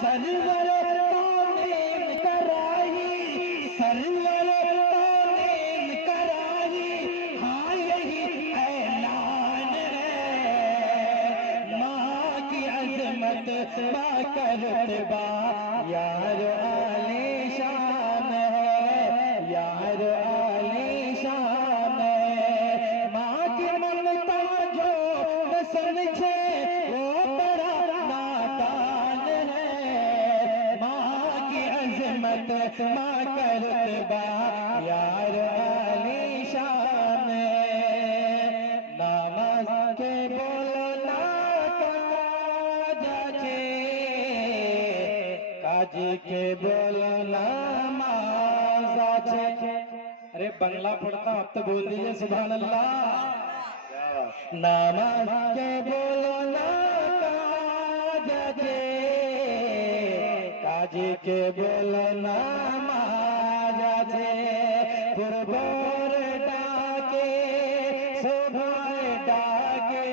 Server तौनीन कराई, server तौनीन कराई, हाँ यही ऐलान है। माँ की अजमत माँ का रुतबा यार आलीशान है, यार आलीशान है। माँ की ममता जो न समझे वो बड़ा नादान है। माँ की अजमत माँ का रुतबा यार आलीशान है। नमाज के बोलना काज के बोलना माज़ाचे। अरे बंगला पढ़ता अब तो बोल दीजिए सुभान अल्लाह। नमाज के बोलना काजे, काज के बोलना माज़ाचे। पुरबोर डाके सुभान डाके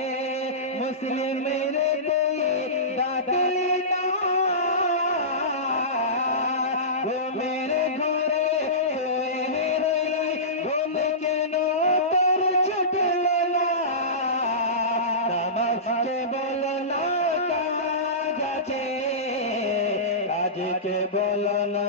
मुस्लिम मेरे कोई डाकली ना, वो मेरे घरे सोए रही घूम के नो पर छुटलना। नमाज के बोलना काज के बोलना